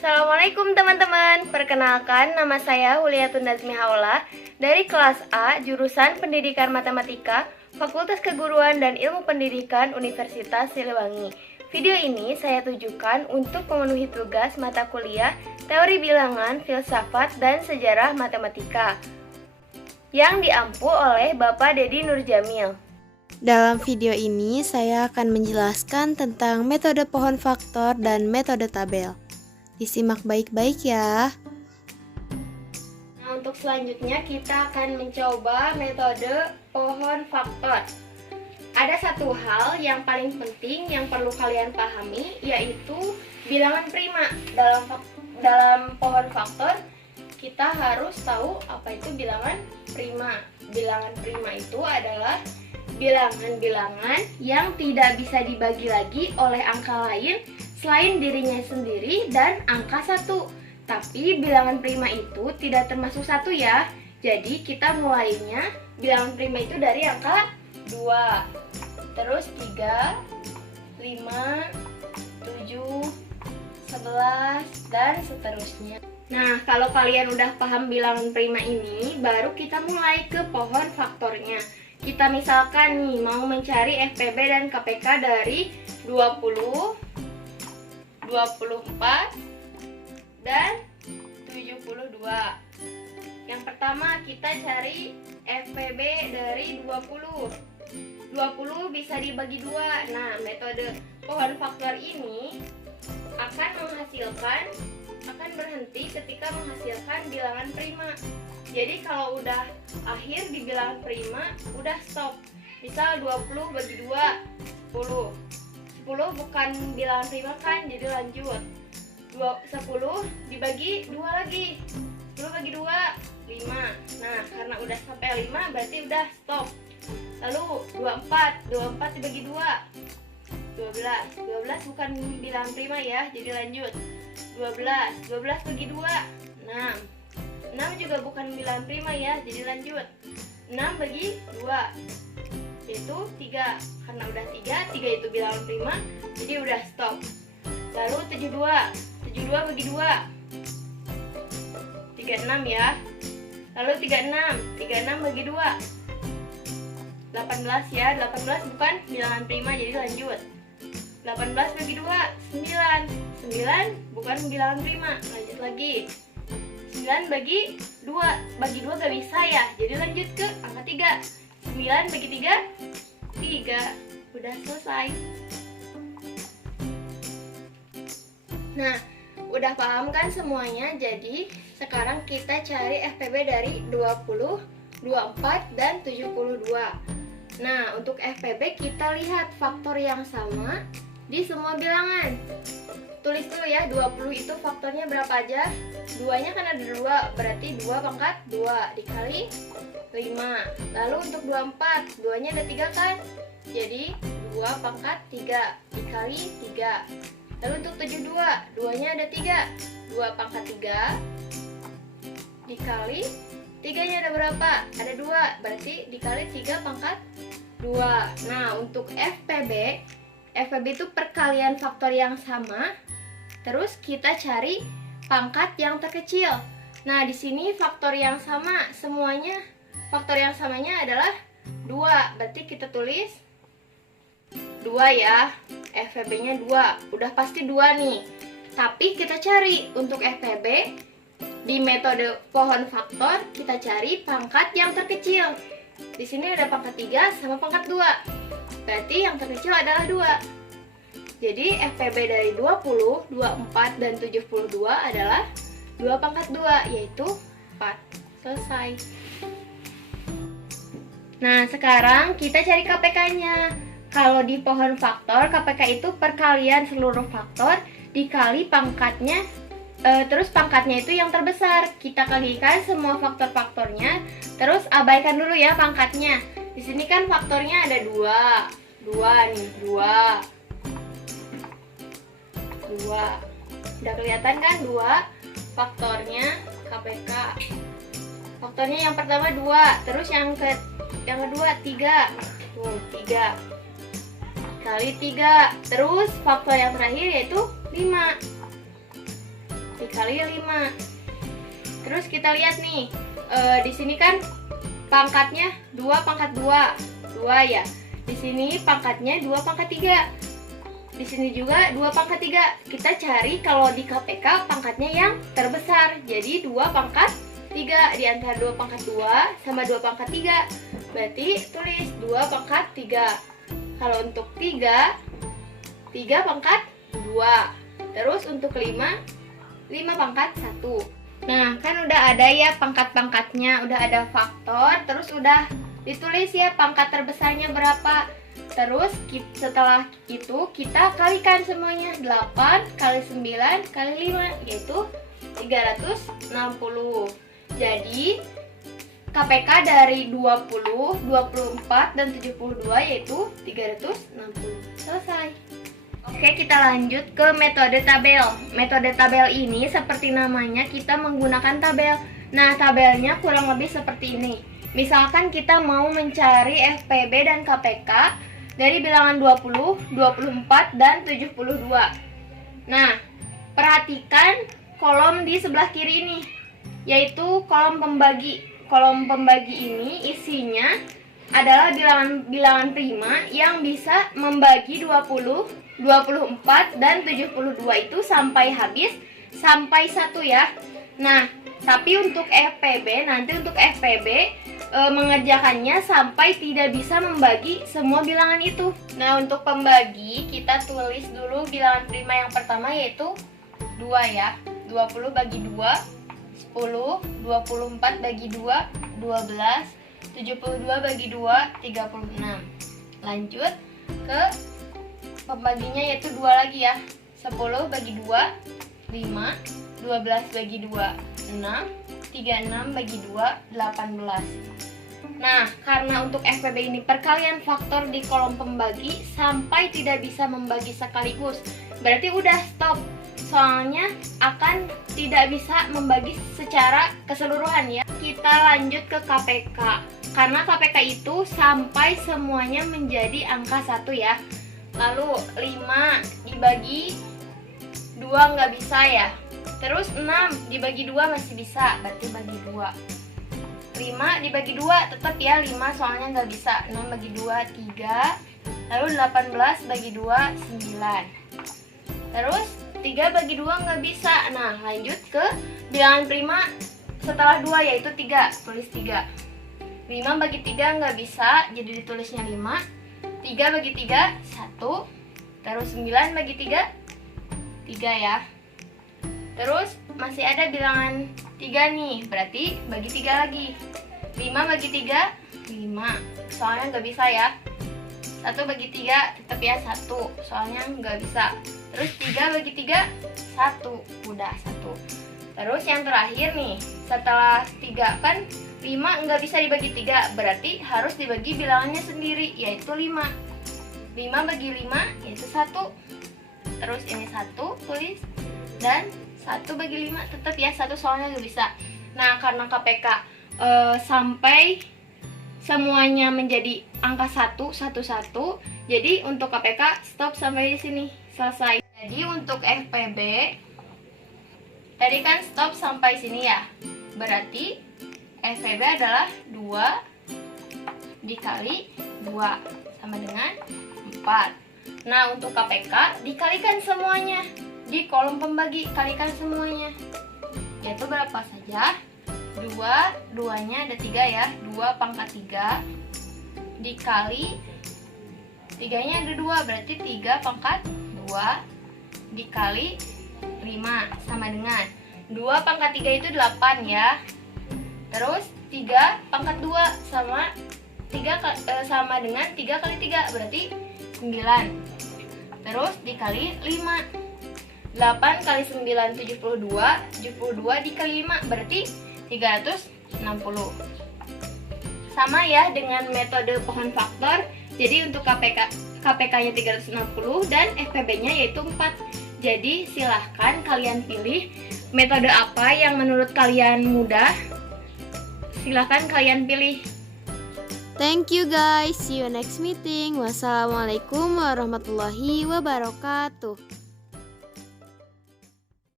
Assalamualaikum teman-teman, perkenalkan nama saya Huliatun Nazmi Haula dari kelas A jurusan Pendidikan Matematika Fakultas Keguruan dan Ilmu Pendidikan Universitas Siliwangi. Video ini saya tujukan untuk memenuhi tugas mata kuliah Teori Bilangan, Filsafat, dan Sejarah Matematika yang diampu oleh Bapak Dedi Nurjamil. Dalam video ini saya akan menjelaskan tentang metode pohon faktor dan metode tabel. Disimak baik-baik ya. Nah, untuk selanjutnya kita akan mencoba metode pohon faktor. Ada satu hal yang paling penting yang perlu kalian pahami, yaitu bilangan prima. Dalam pohon faktor, kita harus tahu apa itu bilangan prima. Bilangan prima itu adalah bilangan-bilangan yang tidak bisa dibagi lagi oleh angka lain selain dirinya sendiri dan angka 1. Tapi bilangan prima itu tidak termasuk 1 ya. Jadi kita mulainya bilangan prima itu dari angka 2, terus 3, 5, 7, 11, dan seterusnya. Nah, kalau kalian udah paham bilangan prima ini, baru kita mulai ke pohon faktornya. Kita misalkan nih mau mencari FPB dan KPK dari 20, 24, dan 72. Yang pertama kita cari FPB dari 20. 20 bisa dibagi 2. Nah, metode pohon faktor ini akan berhenti ketika menghasilkan bilangan prima. Jadi kalau udah akhir di bilangan prima, udah stop. Misal 20 bagi 2, 10. 10 bukan bilangan prima kan, jadi lanjut. 10 dibagi 2 lagi. 10 bagi 2, 5. Nah, karena udah sampai 5 berarti udah stop. Lalu 24 dibagi 2, 12. 12 bukan bilangan prima ya, jadi lanjut. 12 bagi 2, 6. 6 juga bukan bilangan prima ya, jadi lanjut. 6 bagi 2, yaitu 3. Karena udah 3 itu bilangan prima, jadi udah stop. Lalu 72 bagi 2, 36 ya. Lalu 36 bagi 2, 18 ya. 18 bukan bilangan prima, jadi lanjut. 18 bagi 2, 9. 9 bukan bilangan prima, lanjut lagi. 9 bagi 2 gak bisa ya, jadi lanjut ke angka 3. 9 bagi 3, 3. Udah selesai. Nah, udah paham kan semuanya? Jadi sekarang kita cari FPB dari 20, 24, dan 72. Nah, untuk FPB kita lihat faktor yang sama di semua bilangan. Tulis dulu ya, 20 itu faktornya berapa aja? 2-nya kan ada 2, berarti 2 pangkat 2 dikali 5. Lalu untuk 24, 2-nya ada 3 kan? Jadi 2 pangkat 3 dikali 3. Lalu untuk 72, 2-nya ada 3. 2 pangkat 3 dikali 3-nya ada berapa? Ada 2, berarti dikali 3 pangkat 2. Nah, untuk FPB itu perkalian faktor yang sama. Terus kita cari pangkat yang terkecil. Nah, di sini faktor yang sama semuanya, faktor yang samanya adalah 2. Berarti kita tulis 2 ya. FPB-nya 2. Udah pasti 2 nih. Tapi kita cari untuk FPB di metode pohon faktor, kita cari pangkat yang terkecil. Di sini ada pangkat 3 sama pangkat 2. Berarti yang terkecil adalah 2. Jadi FPB dari 20, 24, dan 72 adalah 2 pangkat 2, yaitu 4. Selesai. Nah, sekarang kita cari KPK-nya. Kalau di pohon faktor, KPK itu perkalian seluruh faktor dikali pangkatnya, terus pangkatnya itu yang terbesar. Kita kalikan semua faktor-faktornya, terus abaikan dulu ya pangkatnya. Di sini kan faktornya ada 2. 2 nih, 2. Udah kelihatan kan 2 faktornya KPK. Faktornya yang pertama 2, terus yang kedua 3. Tuh, 3 kali 3. Terus faktor yang terakhir yaitu 5. dikali 5. Terus kita lihat nih, di sini kan pangkatnya 2 pangkat 2 ya. Di sini pangkatnya 2 pangkat 3. Di sini juga 2 pangkat 3. Kita cari kalau di KPK pangkatnya yang terbesar. Jadi 2 pangkat 3 di antara 2 pangkat 2 sama 2 pangkat 3. Berarti tulis 2 pangkat 3. Kalau untuk 3 pangkat 2. Terus untuk 5 pangkat 1. Nah, kan udah ada ya pangkat-pangkatnya, udah ada faktor, terus udah ditulis ya pangkat terbesarnya berapa. Terus setelah itu kita kalikan semuanya. 8 kali 9 kali 5 yaitu 360. Jadi KPK dari 20, 24, dan 72 yaitu 360. Selesai. Oke, kita lanjut ke metode tabel. Metode tabel ini seperti namanya, kita menggunakan tabel. Nah, tabelnya kurang lebih seperti ini. Misalkan kita mau mencari FPB dan KPK dari bilangan 20, 24, dan 72. Nah, perhatikan kolom di sebelah kiri ini, yaitu kolom pembagi. Kolom pembagi ini isinya adalah bilangan prima yang bisa membagi 20, 24, dan 72 itu sampai habis, sampai 1 ya. Nah, tapi untuk FPB, nanti untuk FPB mengerjakannya sampai tidak bisa membagi semua bilangan itu. Nah, untuk pembagi kita tulis dulu bilangan prima yang pertama yaitu 2 ya. 20 bagi 2, 10, 24 bagi 2, 12, 72 bagi 2, 36. Lanjut ke pembaginya yaitu 2 lagi ya. 10 bagi 2, 5, 12 bagi 2, 6, 36 bagi 2, 18. Nah, karena untuk FPB ini perkalian faktor di kolom pembagi sampai tidak bisa membagi sekaligus, berarti udah stop. Soalnya akan tidak bisa membagi secara keseluruhan ya. Kita lanjut ke KPK. Karena KPK itu sampai semuanya menjadi angka 1 ya. Lalu 5 dibagi 2 nggak bisa ya. Terus 6 dibagi 2 masih bisa, berarti bagi 2. 5 dibagi 2 tetap ya 5, soalnya nggak bisa. 6 bagi 2 3. Lalu 18 bagi 2 9. Terus 3 bagi 2 nggak bisa. Nah, lanjut ke bilangan prima setelah 2 yaitu 3. Tulis 3. 5 bagi 3 nggak bisa, jadi ditulisnya 5. 3 bagi 3 1. Terus 9 bagi 3 3 ya. Terus masih ada bilangan 3 nih, berarti bagi 3 lagi. 5 bagi 3 5, soalnya nggak bisa ya. 1 bagi 3 tetap ya 1, soalnya nggak bisa. Terus 3 bagi 3 1, udah 1. Terus yang terakhir nih, setelah 3 kan 5 nggak bisa dibagi 3, berarti harus dibagi bilangannya sendiri, yaitu 5. 5 bagi 5 yaitu 1. Terus ini 1 tulis, dan 1 bagi 5 tetap ya 1, soalnya nggak bisa. Nah, karena KPK sampai semuanya menjadi angka 1, 1, 1, jadi untuk KPK stop sampai di sini, selesai. Jadi untuk FPB tadi kan stop sampai sini ya, berarti FPB adalah 2 dikali 2 sama dengan 4. Nah, untuk KPK dikalikan semuanya. Di kolom pembagi kalikan semuanya. Yaitu berapa saja? 2, 2-nya ada 3 ya. 2 pangkat 3 dikali 3-nya ada 2, berarti 3 pangkat 2 dikali 5 sama dengan 2 pangkat 3 itu 8 ya. Terus 3 pangkat 2 sama 3 sama dengan 3 kali 3, berarti 9. Terus dikali 5. 8 kali 9 72, 72 dikali 5 berarti 360. Sama ya dengan metode pohon faktor. Jadi untuk KPK-nya 360 dan FPB-nya yaitu 4. Jadi silahkan kalian pilih metode apa yang menurut kalian mudah. Silahkan kalian pilih. Thank you guys. See you next meeting. Wassalamualaikum warahmatullahi wabarakatuh.